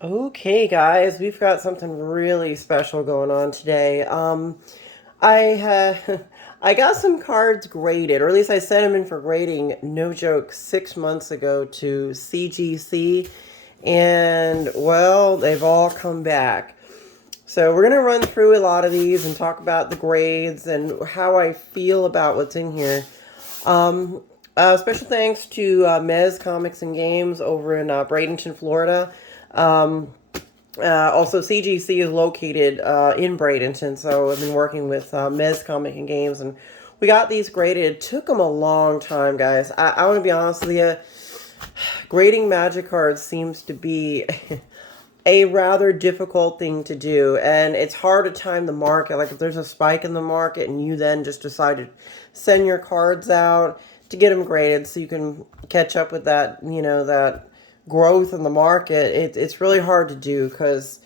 Okay, guys, we've got something really special going on today. I I got some cards graded, or at least I sent them in for grading. No joke, 6 months ago to CGC, and well, they've all come back. So we're gonna run through a lot of these and talk about the grades and how I feel about what's in here. Um, Special thanks to Mez Comics and Games over in Bradenton, Florida. Um, Also, CGC is located in Bradenton, so I've been working with Mez Comic and Games, and we got these graded. It took them a long time, guys. I want to be honest with you. Grading magic cards seems to be a rather difficult thing to do, and it's hard to time the market. Like if there's a spike in the market and you then just decide to send your cards out to get them graded so you can catch up with that, that growth in the market, it's really hard to do because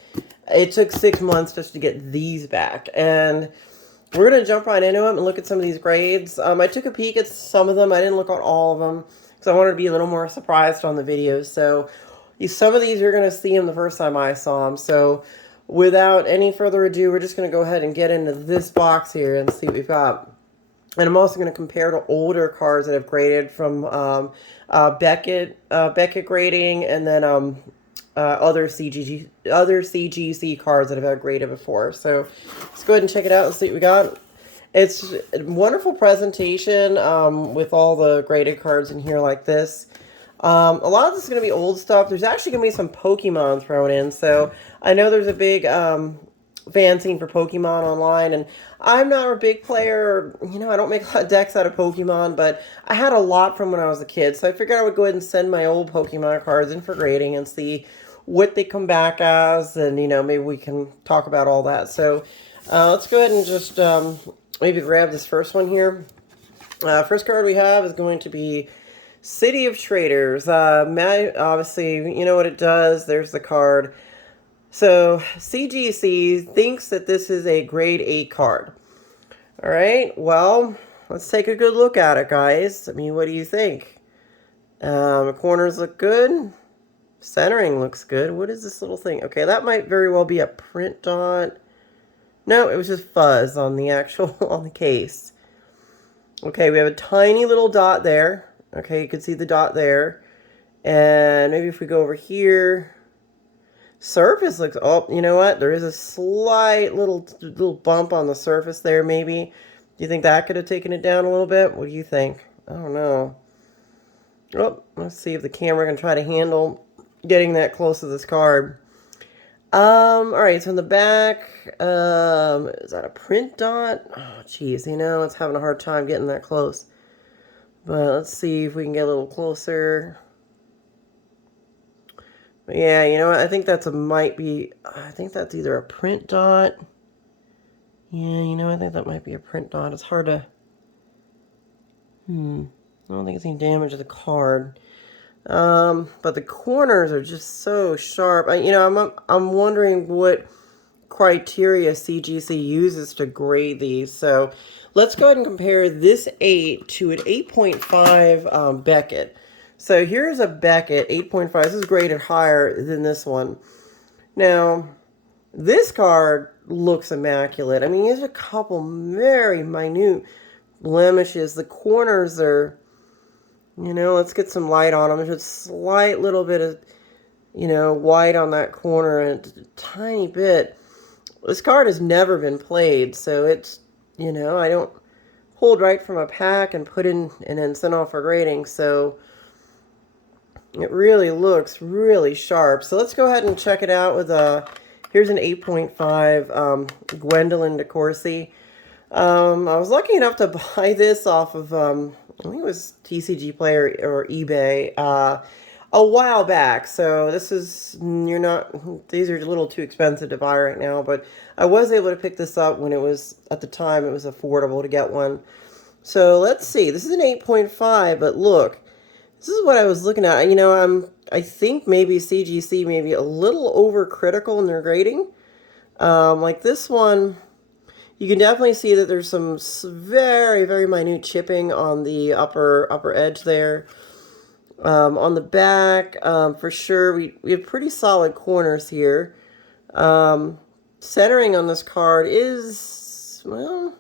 it took 6 months just to get these back. And we're going to jump right into them and look at some of these grades. I took a peek at some of them. I didn't look at all of them because I wanted to be a little more surprised on the videos. So some of these you're going to see them the first time I saw them. So without any further ado, we're just going to go ahead and get into this box here and see what we've got. And I'm also going to compare to older cards that I've graded from Beckett Grading, and then other CGC cards that I've had graded before. So let's go ahead and check it out and see what we got. It's a wonderful presentation with all the graded cards in here like this. A lot of this is going to be old stuff. There's actually going to be some Pokemon thrown in. So I know there's a big fan scene for Pokemon online, and I'm not a big player. I don't make a lot of decks out of Pokemon, but I had a lot from when I was a kid. So I figured I would go ahead and send my old Pokemon cards in for grading and see what they come back as, and maybe we can talk about all that. So let's go ahead and just maybe grab this first one here. First card we have is going to be City of Traders. Obviously, you know what it does. There's the card. So CGC thinks that this is a grade 8 card. All right, well, let's take a good look at it, guys. I mean, what do you think? The corners look good. Centering looks good. What is this little thing? Okay, that might very well be a print dot. No, it was just fuzz on the actual, on the case. Okay, we have a tiny little dot there. Okay, you can see the dot there. And maybe if we go over here, surface looks, oh, you know what? There is a slight little bump on the surface there, maybe. Do you think that could have taken it down a little bit? What do you think? I don't know. Oh, let's see if the camera can try to handle getting that close to this card. Alright, so in the back, is that a print dot? Oh, geez, it's having a hard time getting that close. But let's see if we can get a little closer. But yeah, you know what? I think I think that's either a print dot. Yeah, I think that might be a print dot. It's hard to, I don't think it's any damage to the card. But the corners are just so sharp. I'm wondering what criteria CGC uses to grade these. So let's go ahead and compare this 8 to an 8.5 Beckett. So here's a Beckett 8.5. This is graded higher than this one. Now, this card looks immaculate. I mean, there's a couple very minute blemishes. The corners are, let's get some light on them. There's a slight little bit of, white on that corner and a tiny bit. This card has never been played, so it's, I don't pulled right from a pack and put in and then sent off for grading, so it really looks really sharp. So let's go ahead and check it out with here's an 8.5 Gwendolyn DeCourcy. I was lucky enough to buy this off of, I think it was TCG Player or eBay, a while back. So these are a little too expensive to buy right now, but I was able to pick this up when at the time, it was affordable to get one. So let's see, this is an 8.5, but look, this is what I was looking at. I think maybe CGC may be a little overcritical in their grading. Like this one, you can definitely see that there's some very, very minute chipping on the upper edge there. On the back, for sure, we have pretty solid corners here. Centering on this card is, well,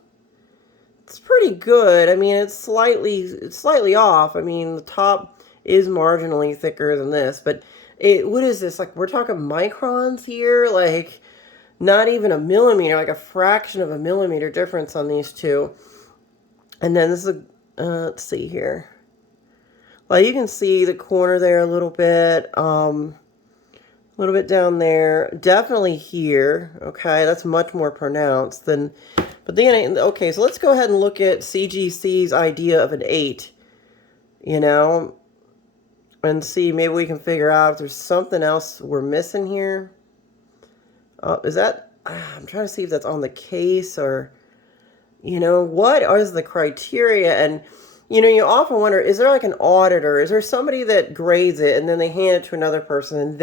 it's pretty good. I mean, it's slightly off. I mean, the top is marginally thicker than this, but what is this? Like, we're talking microns here? Like, not even a millimeter, like a fraction of a millimeter difference on these two. And then this is let's see here. Well, you can see the corner there a little bit down there, definitely here. Okay, that's much more pronounced than, but then, okay, so let's go ahead and look at CGC's idea of an 8, you know, and see, maybe we can figure out if there's something else we're missing here. Is that, I'm trying to see if that's on the case, or, you know, what is the criteria? And, you know, you often wonder, is there like an auditor? Is there somebody that grades it and then they hand it to another person and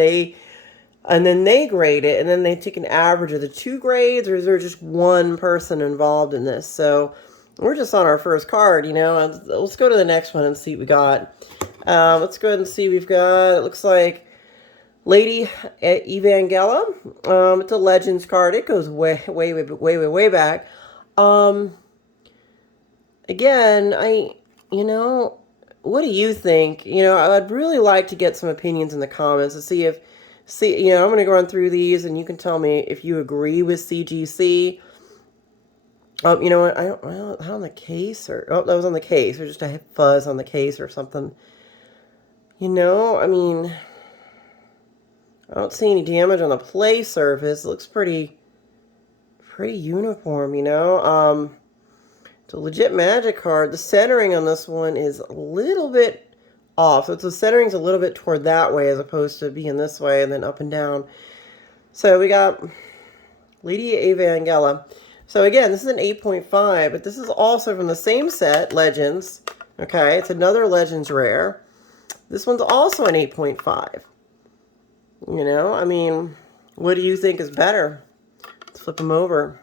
then they grade it and then they take an average of the two grades, or is there just one person involved in this? So we're just on our first card, you know. Let's go to the next one and see what we got. Let's go ahead and see. We've got, it looks like Lady Evangela. It's a Legends card. It goes way back. Again, you know, what do you think? You know, I'd really like to get some opinions in the comments to see, you know, I'm going to go run through these and you can tell me if you agree with CGC. You know what, well, on the case, or, oh, that was on the case, or just a fuzz on the case or something. You know, I mean, I don't see any damage on the play surface. It looks pretty uniform, you know. It's a legit Magic card. The centering on this one is a little bit off. So the centering's a little bit toward that way as opposed to being this way and then up and down. So we got Lady Evangela. So again, this is an 8.5, but this is also from the same set, Legends. Okay, it's another Legends rare. This one's also an 8.5. You know, I mean, what do you think is better? Let's flip them over.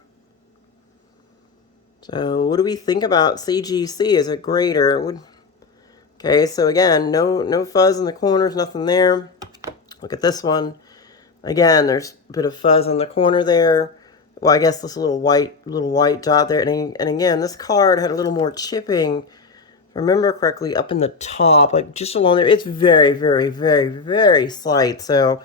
So what do we think about CGC? Is it greater? Okay, so again, no fuzz in the corners, nothing there. Look at this one. Again, there's a bit of fuzz on the corner there. Well, I guess this little white dot there. And again, this card had a little more chipping, if I remember correctly, up in the top, like just along there. It's very, very, very, very slight. So,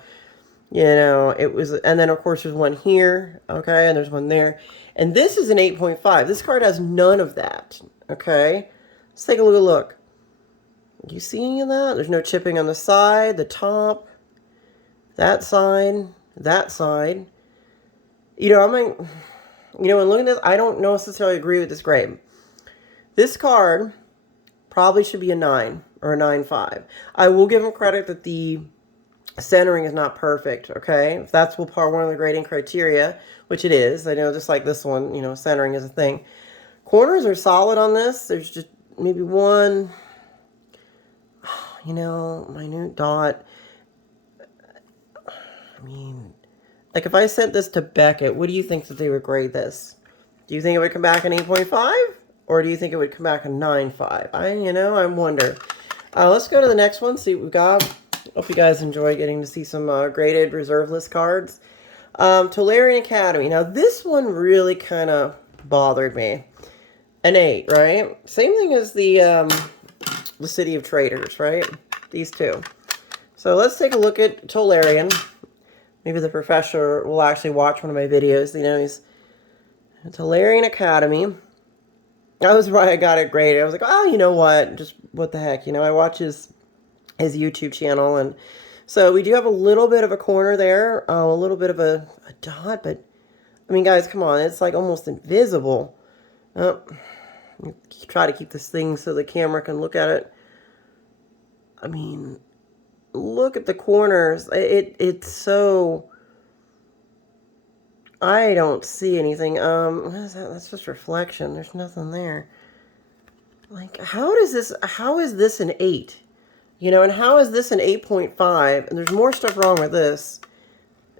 you know, it was, and then of course there's one here, okay, and there's one there. And this is an 8.5. This card has none of that, okay? Let's take a look. Do you see any of that? There's no chipping on the side, the top, that side, that side. You know, you know, and looking at this, I don't necessarily agree with this grade. This card probably should be a 9 or a 9.5. I will give him credit that the centering is not perfect, okay? If that's one of the grading criteria, which it is. I know, just like this one, you know, centering is a thing. Corners are solid on this. There's just maybe one, you know, minute dot. I mean, like if I sent this to Beckett, what do you think that they would grade this? Do you think it would come back an 8.5? Or do you think it would come back a 9.5? You know, I wonder. Let's go to the next one, see what we've got. Hope you guys enjoy getting to see some graded reserve list cards. Tolarian Academy. Now, this one really kind of bothered me. An 8, right? Same thing as the City of Traders, right? These two. So let's take a look at Tolarian. Maybe the professor will actually watch one of my videos. You know, he's Tolarian Academy. That was why I got it graded. I was like, oh, you know what? Just what the heck? You know, I watch his YouTube channel, and so we do have a little bit of a corner there, a little bit of a dot, but I mean, guys, come on, it's like almost invisible. Try to keep this thing so the camera can look at it. I mean, look at the corners. It's so, I don't see anything. What is that? That's just reflection. There's nothing there. Like, how is this an 8? You know, and how is this an 8.5? And there's more stuff wrong with this.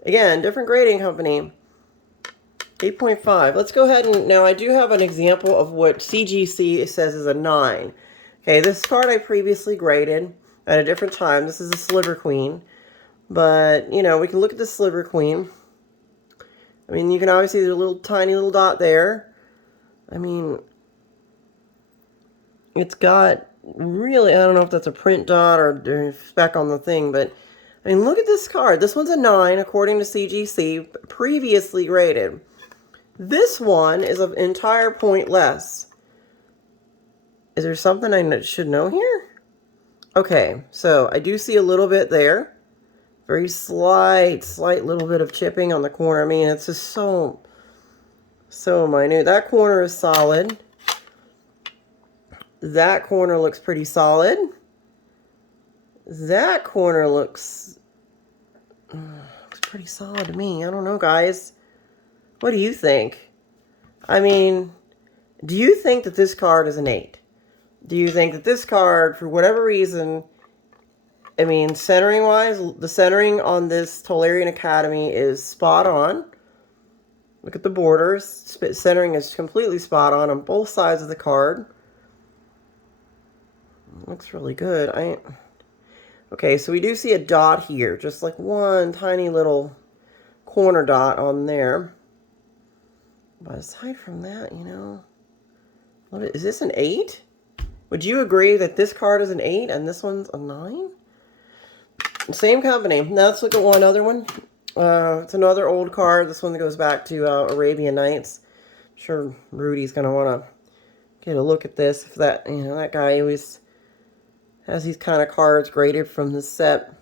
Again, different grading company. 8.5. Let's go ahead and, now I do have an example of what CGC says is a 9. Okay, this card I previously graded. at a different time. This is a Sliver Queen. But, you know, we can look at the Sliver Queen. I mean, you can obviously see the little tiny little dot there. I mean, it's got really, I don't know if that's a print dot or speck on the thing, but I mean, look at this card. This one's a 9 according to CGC, previously graded. This one is an entire point less. Is there something I should know here? Okay, so I do see a little bit there. Very slight little bit of chipping on the corner. I mean, it's just so minute. That corner is solid. That corner looks pretty solid. That corner looks pretty solid to me. I don't know, guys. What do you think? I mean, do you think that this card is an 8? Do you think that this card, for whatever reason, I mean, centering-wise, the centering on this Tolarian Academy is spot on. Look at the borders. Centering is completely spot on both sides of the card. Looks really good. Okay, so we do see a dot here. Just like one tiny little corner dot on there. But aside from that, you know, is this an 8? Would you agree that this card is an 8 and this one's a 9? Same company. Now let's look at one other one. It's another old card. This one goes back to Arabian Nights. I'm sure Rudy's going to want to get a look at this. If that, you know, that guy always has these kind of cards graded from the set.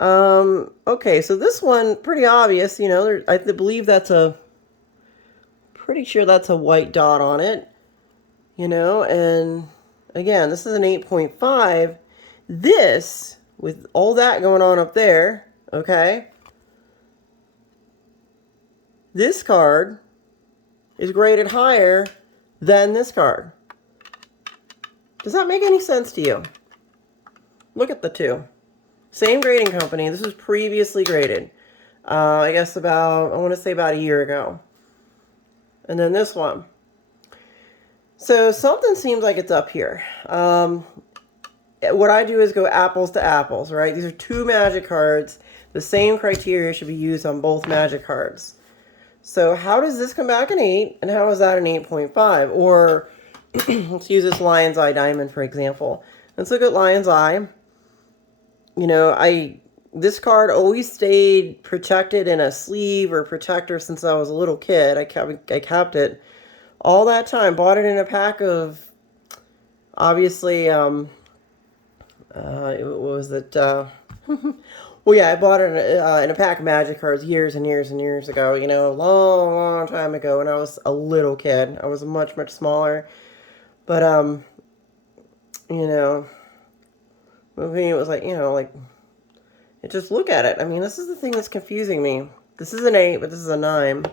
Okay, so this one, pretty obvious. You know, I believe that's pretty sure that's a white dot on it. You know, and again, this is an 8.5. This, with all that going on up there, okay, this card is graded higher than this card. Does that make any sense to you? Look at the two. Same grading company. This was previously graded. I guess I want to say about a year ago. And then this one. So something seems like it's up here. What I do is go apples to apples, right? These are two Magic cards. The same criteria should be used on both Magic cards. So how does this come back an 8, and how is that an 8.5? Or let's use this Lion's Eye Diamond, for example. Let's look at Lion's Eye. You know, this card always stayed protected in a sleeve or protector since I was a little kid. I kept it all that time. Bought it in a pack of, obviously, what was it? Well, yeah, I bought it in a pack of Magic cards years and years and years ago. You know, a long, long time ago when I was a little kid. I was much, much smaller. But, you know, movie, it was like, you know, like, just look at it. I mean, this is the thing that's confusing me. This is an 8, but this is a 9.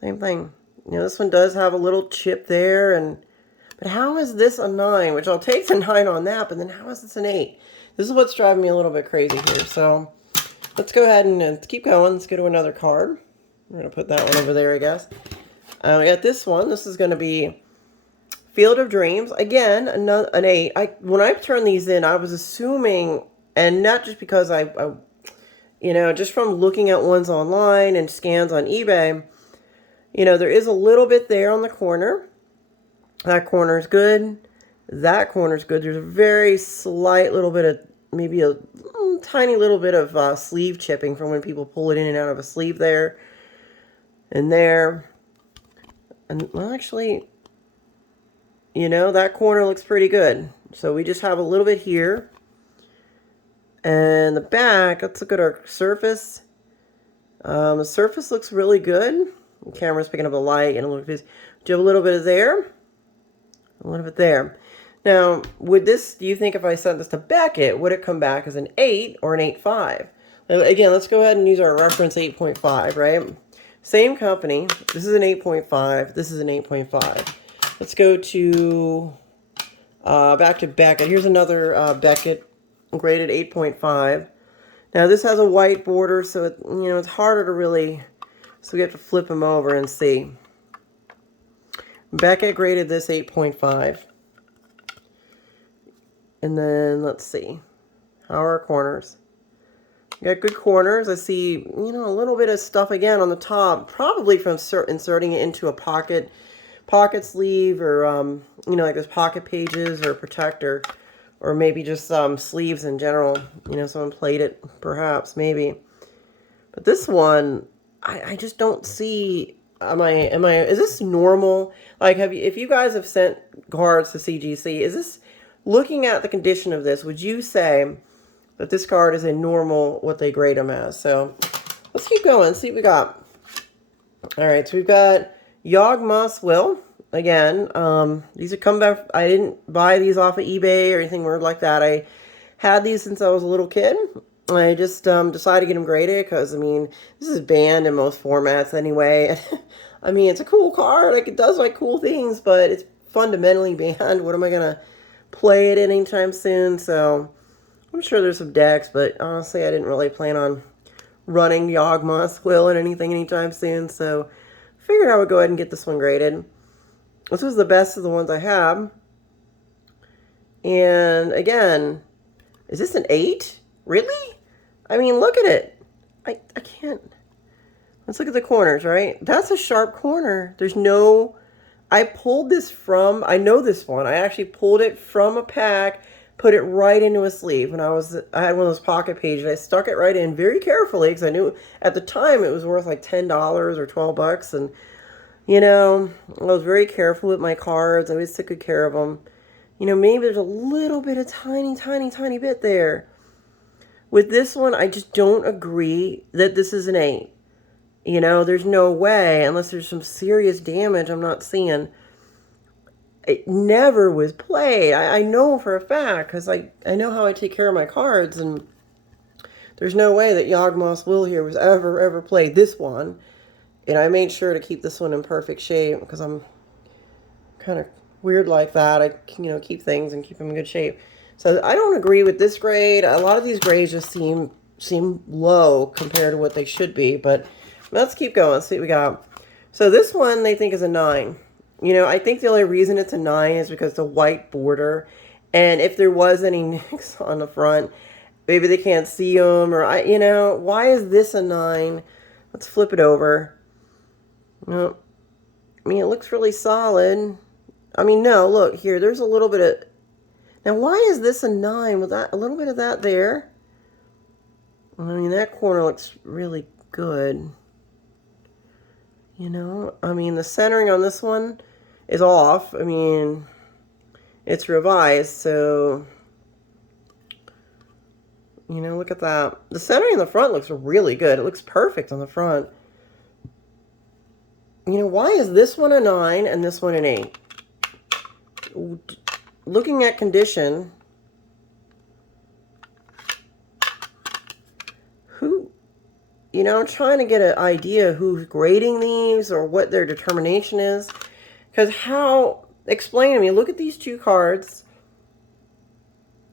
Same thing. You know, this one does have a little chip there, but how is this a 9? Which I'll take the 9 on that, but then how is this an 8? This is what's driving me a little bit crazy here. So let's go ahead and let's keep going. Let's go to another card. We're going to put that one over there, I guess. We got this one. This is going to be Field of Dreams. Again, an 8. When I turned these in, I was assuming, and not just because I you know, just from looking at ones online and scans on eBay, you know, there is a little bit there on the corner. That corner is good. That corner is good. There's a very slight little bit of, maybe a tiny little bit of sleeve chipping from when people pull it in and out of a sleeve there. And there. And well, actually, you know, that corner looks pretty good. So we just have a little bit here. And the back, let's look at our surface. The surface looks really good. The camera's picking up the light and a little bit. Do you have a little bit of there? A little bit there. Now, do you think if I sent this to Beckett, would it come back as an 8 or an 8.5? Again, let's go ahead and use our reference 8.5, right? Same company. This is an 8.5. This is an 8.5. Let's go to, back to Beckett. Here's another Beckett graded 8.5. Now, this has a white border, so it's harder to really, so we have to flip them over and see. Beckett graded this 8.5. And then let's see. How are our corners? Got good corners. I see, you know, a little bit of stuff again on the top, probably from inserting it into a pocket sleeve, or you know, like those pocket pages or protector, or maybe just sleeves in general. You know, someone played it, perhaps, maybe. But this one, I just don't see. Is this normal? Like, if you guys have sent cards to CGC, is this, looking at the condition of this, would you say that this card is a normal, what they grade them as? So let's keep going, see what we got. All right, so we've got Yawgmoth's Will. Again, these are come back. I didn't buy these off of eBay or anything weird like that. I had these since I was a little kid. I just decided to get them graded because, I mean, this is banned in most formats anyway. I mean, it's a cool card. Like, it does like cool things, but it's fundamentally banned. What am I going to play it anytime soon? So I'm sure there's some decks, but honestly, I didn't really plan on running Yawgmoth's Will and anything anytime soon. So I figured I would go ahead and get this one graded. This was the best of the ones I have. And again, is this an 8? Really? I mean, look at it. I can't. Let's look at the corners, right? That's a sharp corner. There's no, I pulled this from, I know this one. I actually pulled it from a pack, put it right into a sleeve. When I had one of those pocket pages. I stuck it right in very carefully because I knew at the time it was worth like $10 or $12. And, you know, I was very careful with my cards. I always took good care of them. You know, maybe there's a little bit of tiny bit there. With this one, I just don't agree that this is an 8. You know, there's no way, unless there's some serious damage I'm not seeing. It never was played. I know for a fact, because I know how I take care of my cards, and there's no way that Yawgmoth's Will here was ever played. This one. And I made sure to keep this one in perfect shape, because I'm kind of weird like that. I, you know, keep things and keep them in good shape. So I don't agree with this grade. A lot of these grades just seem low compared to what they should be. But let's keep going. See what we got. So this one they think is a 9. You know, I think the only reason it's a 9 is because the white border. And if there was any nicks on the front, maybe they can't see them. Or, you know, why is this a 9? Let's flip it over. No, I mean, it looks really solid. I mean, no, look here. There's a little bit of... Now, why is this a 9 with that, a little bit of that there? I mean, that corner looks really good. You know, I mean, the centering on this one is off. I mean, it's revised, so, you know, look at that. The centering in the front looks really good. It looks perfect on the front. You know, why is this one a 9 and this one an 8? Looking at condition, you know, I'm trying to get an idea who's grading these or what their determination is. Because explain to me, look at these two cards,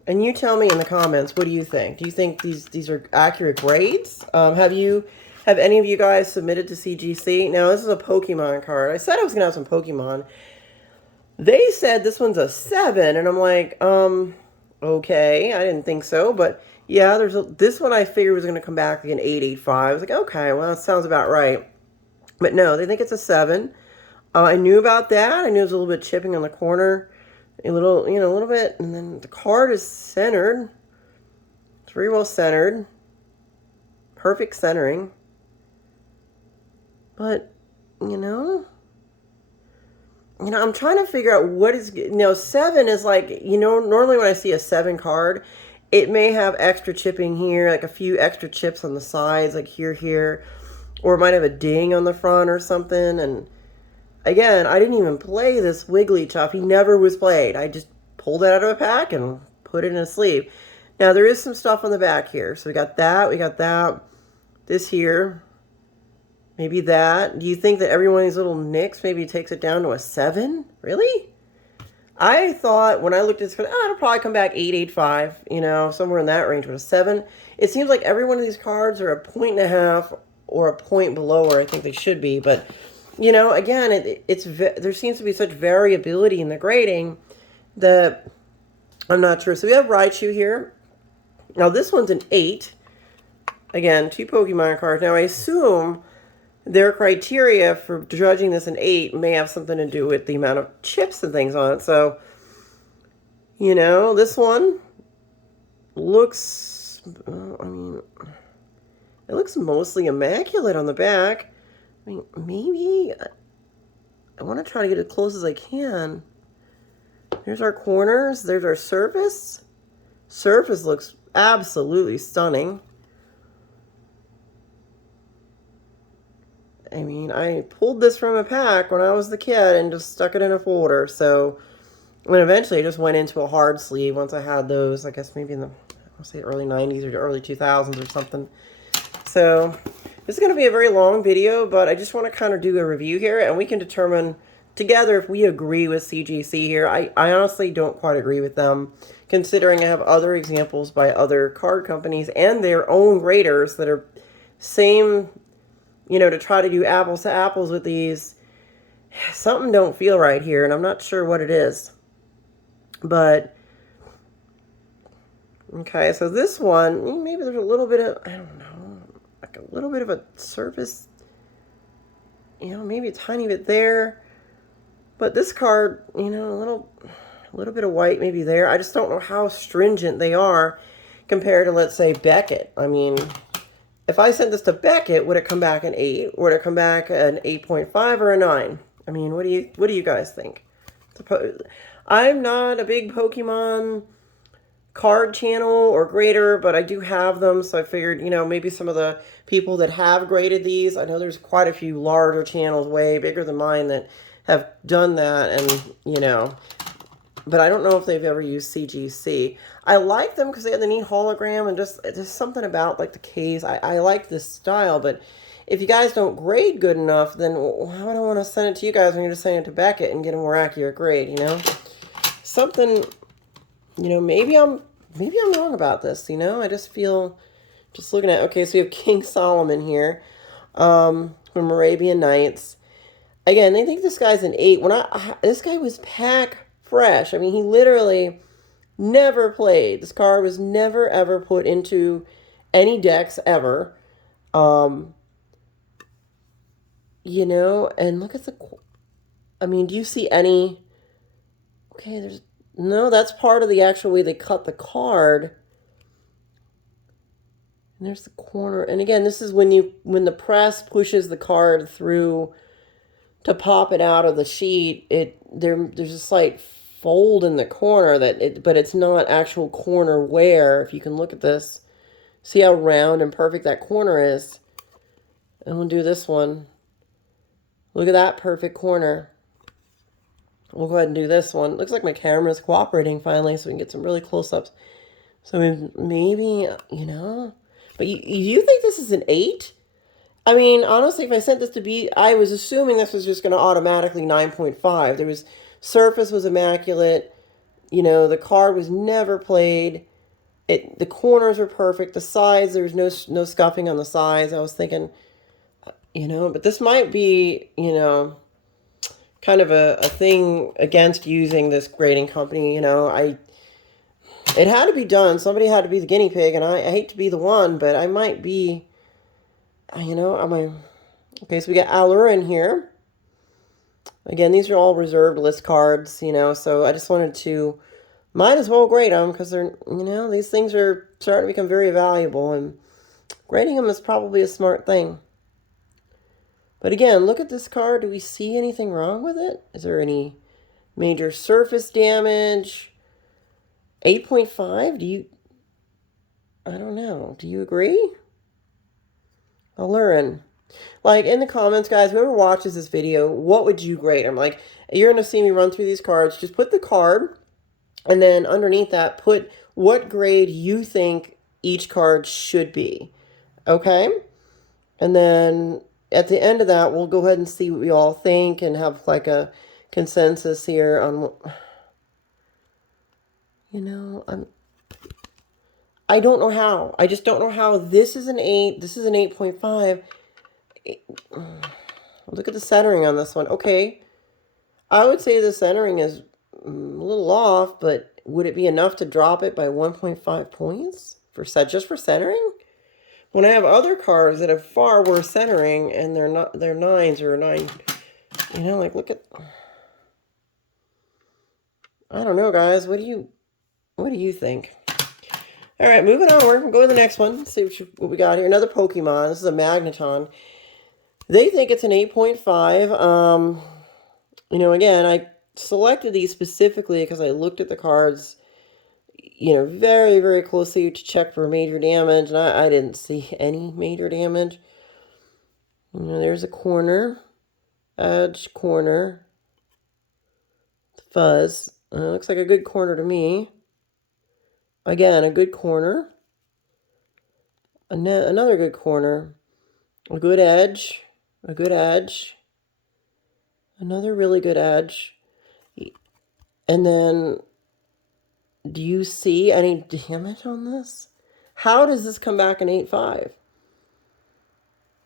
and you tell me in the comments, what do you think? Do you think these are accurate grades? Have any of you guys submitted to CGC? Now, this is a Pokemon card. I said I was going to have some Pokemon. They said this one's a 7, and I'm like, okay, I didn't think so, but yeah, this one I figured was going to come back like an 8.85. I was like, okay, well, that sounds about right. But no, they think it's a 7. I knew about that. I knew it was a little bit chipping on the corner, a little bit, and then the card is centered. It's very well centered. Perfect centering. But, you know, I'm trying to figure out what is, 7 is like, normally when I see a 7 card, it may have extra chipping here, like a few extra chips on the sides, like here, or it might have a ding on the front or something. And again, I didn't even play this Wigglytuff. He never was played. I just pulled it out of a pack and put it in a sleeve. Now, there is some stuff on the back here. So we got that, this here. Maybe that. Do you think that every one of these little nicks maybe takes it down to a 7? Really? I thought when I looked at this, it'll probably come back 8.85, somewhere in that range. But a 7, it seems like every one of these cards are a 1.5 or a point below where I think they should be. But, again, there seems to be such variability in the grading that I'm not sure. So we have Raichu here. Now this one's an 8. Again, 2 Pokemon cards. Now I assume their criteria for judging this an 8 may have something to do with the amount of chips and things on it. So, you know, this one looks, I mean, it looks mostly immaculate on the back. I mean, maybe I want to try to get as close as I can. Here's our corners. There's our surface. Surface looks absolutely stunning. I mean, I pulled this from a pack when I was the kid and just stuck it in a folder. So, and eventually I just went into a hard sleeve once I had those, I guess maybe in the, I'll say early 90s or early 2000s or something. So, this is going to be a very long video, but I just want to kind of do a review here, and we can determine together if we agree with CGC here. I honestly don't quite agree with them, considering I have other examples by other card companies and their own graders that are same, you know, to try to do apples to apples with these. Something don't feel right here, and I'm not sure what it is. But, okay, so this one, maybe there's a little bit of, I don't know, like a little bit of a surface, you know, maybe a tiny bit there. But this card, you know, a little bit of white maybe there. I just don't know how stringent they are compared to, let's say, Beckett. I mean, if I sent this to Beckett, would it come back an 8? Would it come back an 8.5 or a 9? I mean, what do you guys think? I'm not a big Pokemon card channel or grader, but I do have them, so I figured, you know, maybe some of the people that have graded these, I know there's quite a few larger channels, way bigger than mine, that have done that, and, you know, but I don't know if they've ever used CGC. I like them because they have the neat hologram, and just there's something about, like, the case. I like this style, but if you guys don't grade good enough, then why would I want to send it to you guys when you're just sending it to Beckett and get a more accurate grade, you know? Something, you know, maybe I'm wrong about this, you know? I just feel, just looking at, okay, so we have King Solomon here, from Arabian Nights. Again, they think this guy's an 8. This guy was pack fresh. I mean, he literally never played. This card was never, ever put into any decks ever. You know, and look at the, I mean, do you see any, okay, there's, no, that's part of the actual way they cut the card. And there's the corner. And again, this is when the press pushes the card through to pop it out of the sheet, there's a slight fold in the corner but it's not actual corner wear. If you can look at this, see how round and perfect that corner is. And we'll do this one. Look at that perfect corner. We'll go ahead and do this one. Looks like my camera's cooperating finally, so we can get some really close-ups. So maybe, you know, but you think this is an 8? I mean, honestly, if I sent this to B, I was assuming this was just going to automatically 9.5. There was, surface was immaculate. You know, the card was never played. The corners were perfect. The sides, there was no scuffing on the sides. I was thinking, you know, but this might be, you know, kind of a thing against using this grading company. You know, it had to be done. Somebody had to be the guinea pig, and I hate to be the one, but I might be. You know, okay, so we got Allure in here. Again, these are all reserved list cards, you know, so I just wanted to, might as well grade them because they're, you know, these things are starting to become very valuable, and grading them is probably a smart thing. But again, look at this card. Do we see anything wrong with it? Is there any major surface damage? 8.5? I don't know. Do you agree? Allure. Like, in the comments, guys, whoever watches this video, what would you grade? I'm like, you're going to see me run through these cards. Just put the card, and then underneath that, put what grade you think each card should be. Okay? And then at the end of that, we'll go ahead and see what we all think and have, like, a consensus here on what, you know, I don't know how. I just don't know how. This is an 8. This is an 8.5. Look at the centering on this one. Okay. I would say the centering is a little off, but would it be enough to drop it by 1.5 points just for centering? When I have other cards that have far worse centering and they're 9s or 9, you know, like look at, I don't know, guys. What do you think? All right, moving on. We're going to go to the next one. Let's see what we got here. Another Pokemon. This is a Magneton. They think it's an 8.5. You know, again, I selected these specifically because I looked at the cards, you know, very, very closely to check for major damage, and I didn't see any major damage. You know, there's a corner, edge, corner, fuzz. Looks like a good corner to me. Again, a good corner. Another good corner. A good edge. A good edge. Another really good edge. And then, do you see any damage on this? How does this come back an 8.5?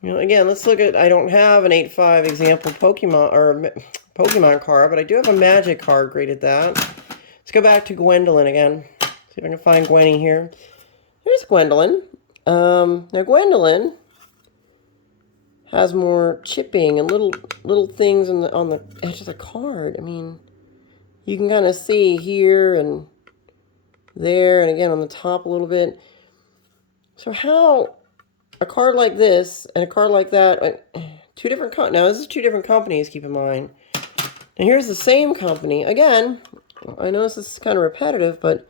You know, again, let's look at, I don't have an 8.5 example Pokemon card, but I do have a Magic card graded that. Let's go back to Gwendolyn again. See if I can find Gwenny here. Here's Gwendolyn. Now Gwendolyn has more chipping and little things on the edge of the card. I mean, you can kind of see here and there, and again on the top a little bit. So how a card like this and a card like that, now this is two different companies, keep in mind. And here's the same company. Again, I know this is kind of repetitive, but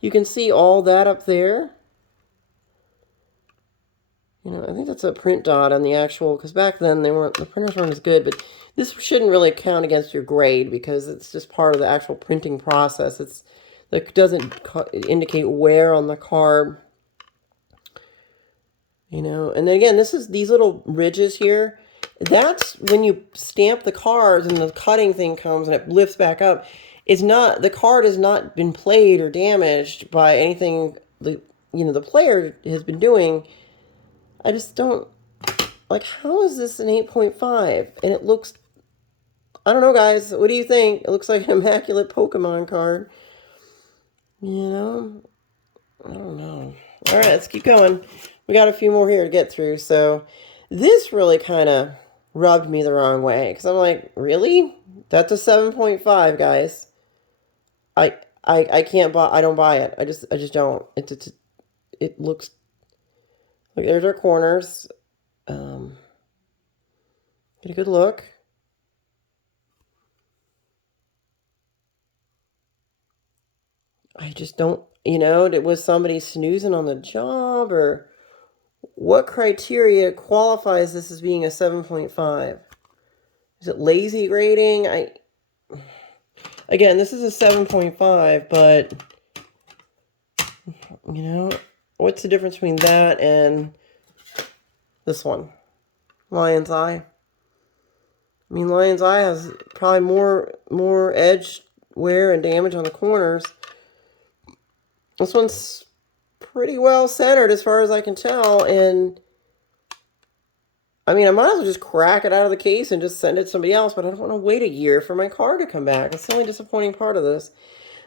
you can see all that up there. You know, I think that's a print dot on the actual, because back then the printers weren't as good, but this shouldn't really count against your grade because it's just part of the actual printing process. It doesn't indicate wear on the card. You know, and then again, these little ridges here. That's when you stamp the cards and the cutting thing comes and it lifts back up. The card has not been played or damaged by anything the player has been doing. I just don't, like, how is this an 8.5? And it looks, I don't know, guys. What do you think? It looks like an immaculate Pokemon card. You know? I don't know. All right, let's keep going. We got a few more here to get through. So this really kind of rubbed me the wrong way. Because I'm like, really? That's a 7.5, guys. I can't buy, I don't buy it. I just don't. It looks, look, there's our corners. Get a good look. I just don't, you know, was somebody snoozing on the job, or what criteria qualifies this as being a 7.5? Is it lazy grading? Again, this is a 7.5, but, you know, what's the difference between that and this one? Lion's Eye. I mean, Lion's Eye has probably more edge wear and damage on the corners. This one's pretty well centered as far as I can tell, and I mean, I might as well just crack it out of the case and just send it to somebody else, but I don't want to wait a year for my card to come back. That's the only disappointing part of this.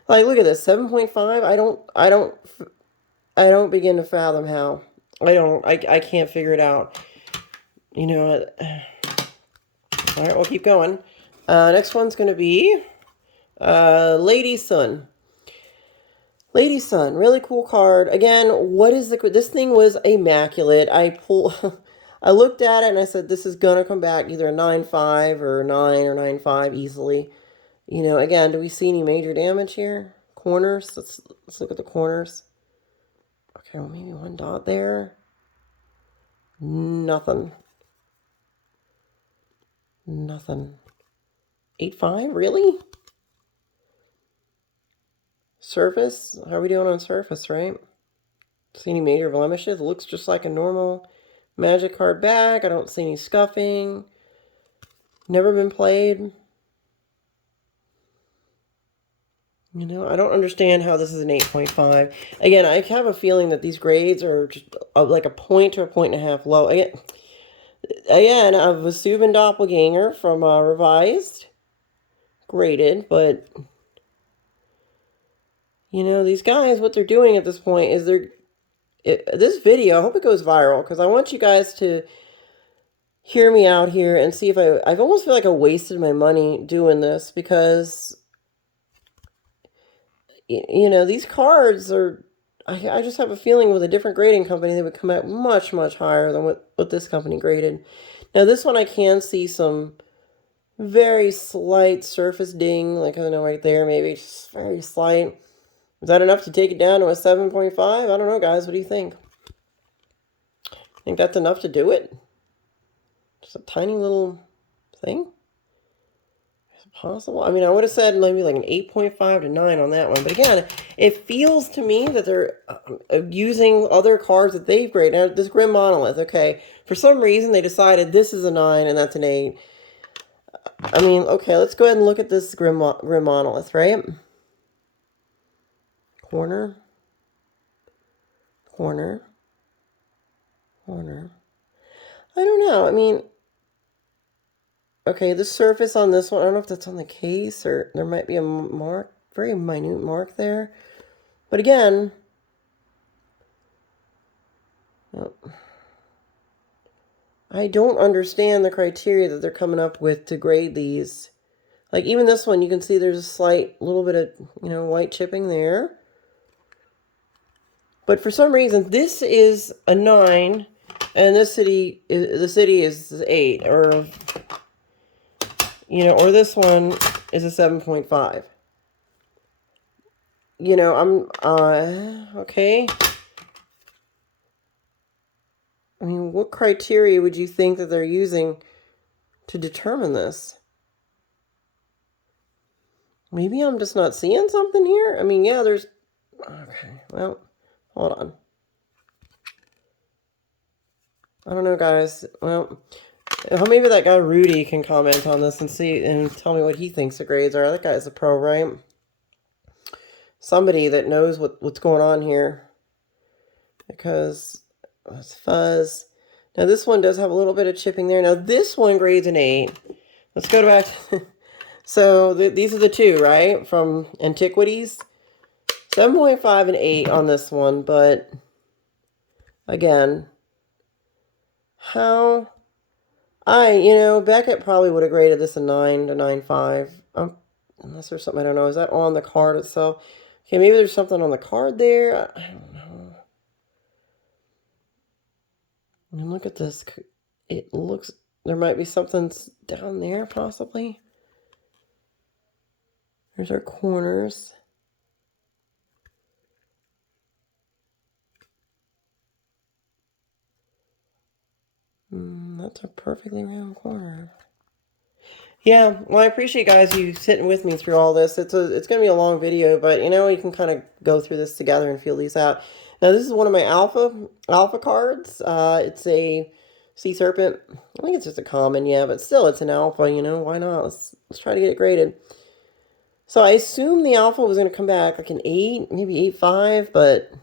Like, look at this, 7.5. I don't begin to fathom how. I can't figure it out. You know, all right, we'll keep going. Next one's going to be Lady Sun. Lady Sun, really cool card. Again, this thing was immaculate. I looked at it and I said, this is going to come back either a 9.5 or a 9 or 9.5 easily. You know, again, do we see any major damage here? Corners, let's look at the corners. Okay, well, maybe one dot there. Nothing. 8.5, really? Surface, how are we doing on surface, right? See any major blemishes? It looks just like a normal Magic card back. I don't see any scuffing. Never been played. You know, I don't understand how this is an 8.5. Again, I have a feeling that these grades are just like a point to a point and a half low. Again, I have a Subin Doppelganger from Revised. Graded, but You know, these guys, what they're doing at this point is this video, I hope it goes viral, because I want you guys to hear me out here and see if I almost feel like I wasted my money doing this, because, you know, these cards are, I just have a feeling with a different grading company, they would come out much, much higher than what this company graded. Now, this one I can see some very slight surface ding, like I don't know, right there, maybe just very slight. Is that enough to take it down to a 7.5? I don't know, guys. What do you think? Think that's enough to do it? Just a tiny little thing? Is it possible? I mean, I would have said maybe like an 8.5 to 9 on that one. But again, it feels to me that they're using other cards that they've graded. Now, this Grim Monolith, okay. For some reason, they decided this is a 9 and that's an 8. I mean, okay, let's go ahead and look at this Grim Monolith, right? Corner. Corner. Corner. I don't know. I mean, okay, the surface on this one, I don't know if that's on the case or there might be a mark, very minute mark there. But again, I don't understand the criteria that they're coming up with to grade these. Like even this one, you can see there's a slight little bit of, you know, white chipping there. But for some reason, this is a 9, and the city is 8, or, you know, or this one is a 7.5. You know, okay. I mean, what criteria would you think that they're using to determine this? Maybe I'm just not seeing something here. I mean, yeah, there's, okay, well, hold on. I don't know, guys. Well, maybe that guy Rudy can comment on this and see and tell me what he thinks the grades are. That guy's a pro, right? Somebody that knows what's going on here. Because that's fuzz. Now this one does have a little bit of chipping there. Now this one grades an 8. Let's go back. So these are the two, right? From Antiquities. 7.5 and 8 on this one, but again, how you know, Beckett probably would have graded this a 9 to 9.5. Unless there's something I don't know. Is that on the card itself? Okay, maybe there's something on the card there. I don't know. I mean, look at this. It looks, there might be something down there, possibly. There's our corners. That's a perfectly round corner. Yeah, well, I appreciate guys you sitting with me through all this. It's going to be a long video, but you know, you can kind of go through this together and feel these out. Now, this is one of my alpha cards. It's a Sea Serpent. I think it's just a common, yeah, but still, it's an alpha. You know, why not? Let's try to get it graded. So I assume the alpha was going to come back like an 8, maybe 8.5, but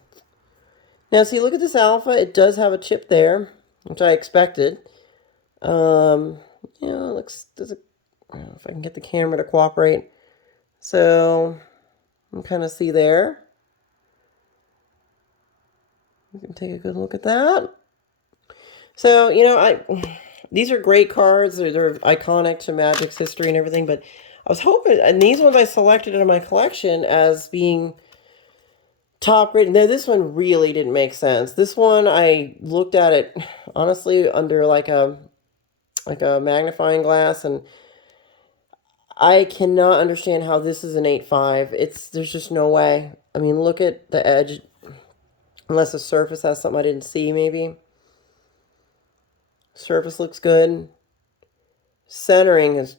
now see, look at this alpha. It does have a chip there, which I expected. You know, it looks, I don't know if I can get the camera to cooperate. So you can kind of see there. You can take a good look at that. So, you know, these are great cards. They're iconic to Magic's history and everything, but I was hoping, and these ones I selected in my collection as being top rated. Now, this one really didn't make sense. This one, I looked at it, honestly, under like a magnifying glass, and I cannot understand how this is an 8.5. There's just no way. I mean, look at the edge. Unless the surface has something I didn't see, maybe. Surface looks good. Centering is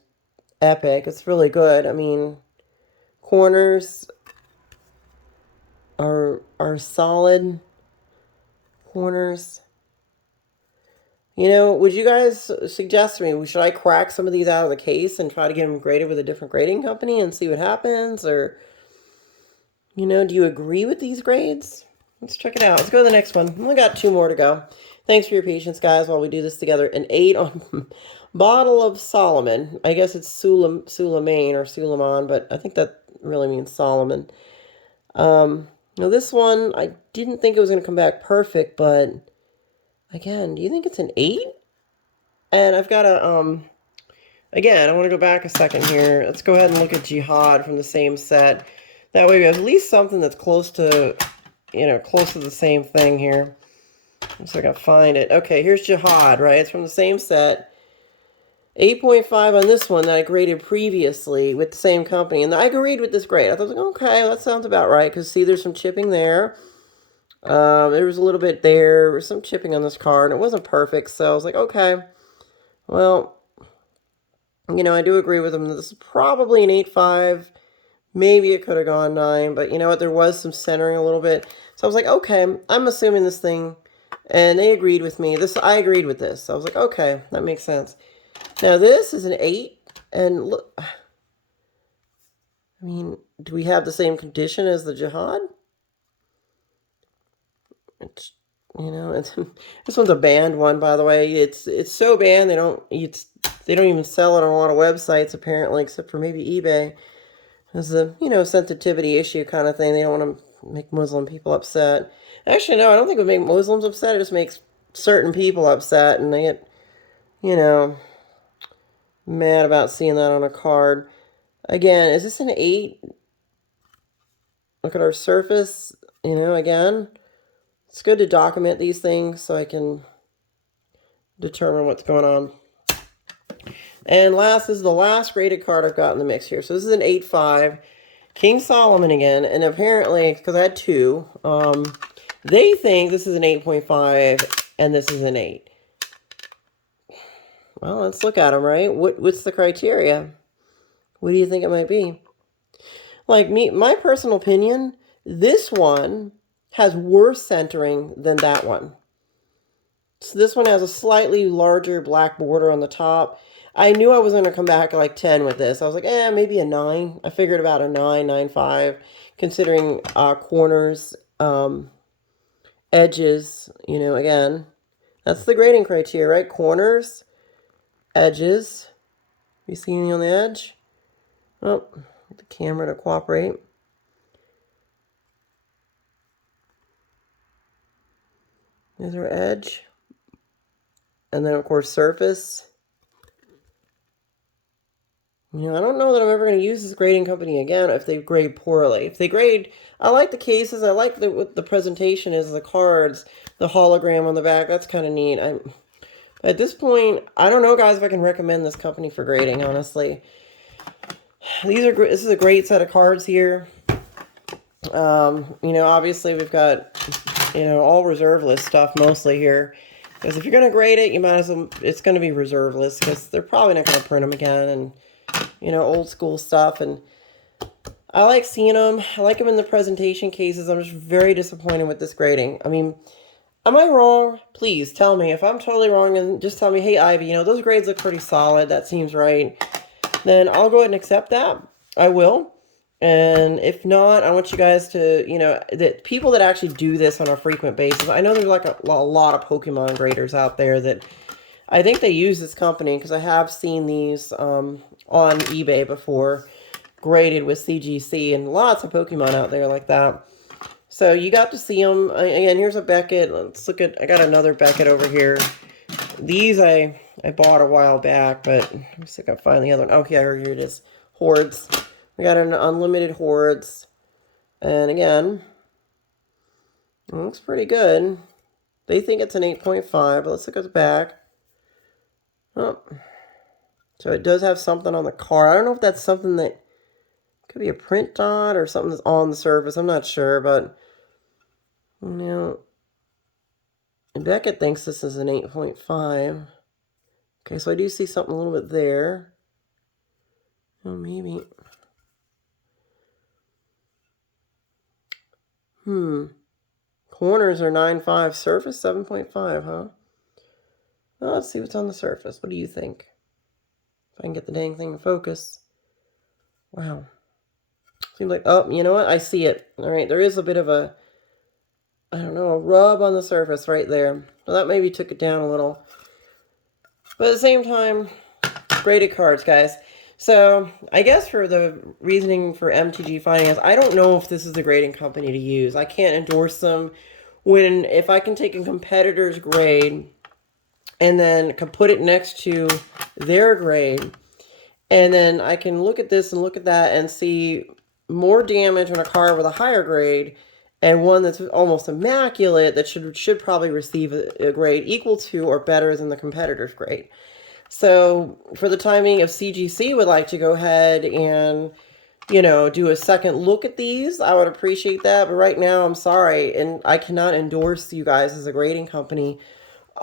epic. It's really good. I mean, corners are solid. Corners. You know, would you guys suggest to me, should I crack some of these out of the case and try to get them graded with a different grading company and see what happens? Or, you know, do you agree with these grades? Let's check it out. Let's go to the next one. We got 2 more to go. Thanks for your patience, guys, while we do this together. An 8 on Bottle of Solomon. I guess it's Suleiman or Suleiman, but I think that really means Solomon. Now this one, I didn't think it was going to come back perfect, but again, do you think it's an 8? And I've got a, again, I want to go back a second here. Let's go ahead and look at Jihad from the same set. That way we have at least something that's close to, close to the same thing here. So I gotta find it. Okay, here's Jihad, right? It's from the same set. 8.5 on this one that I graded previously with the same company. And I agreed with this grade. I thought, okay, that sounds about right. Because, see, there's some chipping there. There was a little bit there. There was some chipping on this card. And it wasn't perfect. So I was like, okay, well, I do agree with them. This is probably an 8.5. Maybe it could have gone 9. But you know what? There was some centering a little bit. So I was like, okay, I'm assuming this thing. And they agreed with me. I agreed with this. So I was like, okay, that makes sense. Now this is an 8, and look, I mean, do we have the same condition as the Jihad? It's, this one's a banned one, by the way. It's so banned they don't even sell it on a lot of websites apparently, except for maybe eBay. It's a sensitivity issue kind of thing. They don't want to make Muslim people upset. Actually, no, I don't think it would make Muslims upset. It just makes certain people upset, and they get mad about seeing that on a card. Again, is this an 8? Look at our surface, again. It's good to document these things so I can determine what's going on. And last, this is the last graded card I've got in the mix here. So this is an 8.5. King Solomon again. And apparently, because I had 2, they think this is an 8.5 and this is an 8. Well, let's look at them, right? What's the criteria? What do you think it might be? Like my personal opinion, this one has worse centering than that one. So this one has a slightly larger black border on the top. I knew I was going to come back like 10 with this. I was like, maybe a 9. I figured about a 9, 9.5, considering corners, edges, again. That's the grading criteria, right? Corners, edges. You see anything on the edge? Oh, get the camera to cooperate. There's our edge. And then, of course, surface. I don't know that I'm ever going to use this grading company again if they grade poorly. If they grade, I like the cases. I like what the presentation is, the cards, the hologram on the back. That's kind of neat. At this point, I don't know, guys, if I can recommend this company for grading, honestly. This is a great set of cards here. Obviously we've got, all reserve list stuff mostly here. Because if you're going to grade it, you might as well, it's going to be reserve list because they're probably not going to print them again. And, old school stuff. And I like seeing them. I like them in the presentation cases. I'm just very disappointed with this grading. I mean, am I wrong? Please tell me. If I'm totally wrong, and just tell me, hey, Ivy, those grades look pretty solid. That seems right. Then I'll go ahead and accept that. I will. And if not, I want you guys to, that people that actually do this on a frequent basis. I know there's like a lot of Pokemon graders out there that I think they use this company because I have seen these on eBay before, graded with CGC, and lots of Pokemon out there like that. So you got to see them. Again, here's a Beckett. Let's look at, I got another Beckett over here. These I bought a while back, but let me see if I can find the other one. Okay, here it is. Hordes. We got an unlimited Hordes. And again, it looks pretty good. They think it's an 8.5, but let's look at the back. Oh. So it does have something on the card. I don't know if that's something that could be a print dot or something that's on the surface. I'm not sure, but Beckett thinks this is an 8.5. Okay, so I do see something a little bit there. Oh, maybe. Corners are 9.5. Surface 7.5, huh? Well, let's see what's on the surface. What do you think? If I can get the dang thing to focus. Wow. Seems like, oh, you know what? I see it. All right, there is a bit of a, I don't know, a rub on the surface right there. So that maybe took it down a little. But at the same time, graded cards, guys. So I guess for the reasoning for MTG Finance, I don't know if this is the grading company to use. I can't endorse them if I can take a competitor's grade and then can put it next to their grade, and then I can look at this and look at that and see more damage on a card with a higher grade and one that's almost immaculate that should probably receive a grade equal to or better than the competitor's grade. So for the timing, if CGC would like to go ahead and, do a second look at these, I would appreciate that. But right now, I'm sorry, and I cannot endorse you guys as a grading company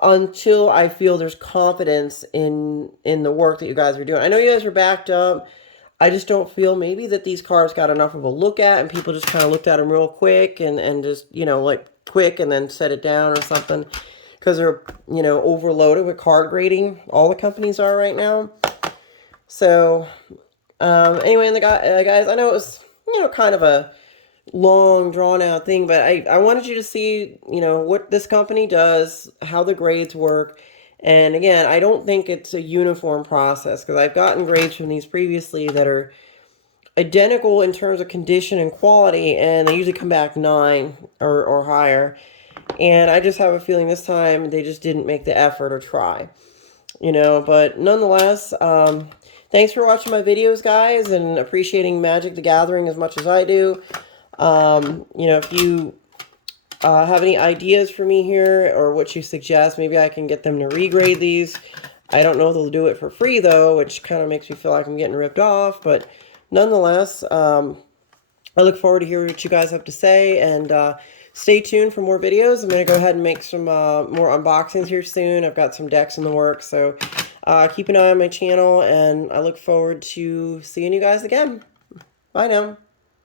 until I feel there's confidence in the work that you guys are doing. I know you guys are backed up. I just don't feel maybe that these cards got enough of a look at, and people just kind of looked at them real quick and just, like quick and then set it down or something. Because they're, overloaded with card grading. All the companies are right now. So, anyway, guys, I know it was, kind of a long, drawn-out thing, but I wanted you to see, what this company does, how the grades work. And again, I don't think it's a uniform process, because I've gotten grades from these previously that are identical in terms of condition and quality, and they usually come back 9 or higher. And I just have a feeling this time they just didn't make the effort or try, but nonetheless, thanks for watching my videos, guys, and appreciating Magic the Gathering as much as I do. If you have any ideas for me here or what you suggest, maybe I can get them to regrade these. I don't know if they'll do it for free, though, which kind of makes me feel like I'm getting ripped off, but nonetheless, I look forward to hearing what you guys have to say, and stay tuned for more videos. I'm going to go ahead and make some more unboxings here soon. I've got some decks in the works, so keep an eye on my channel, and I look forward to seeing you guys again. Bye now.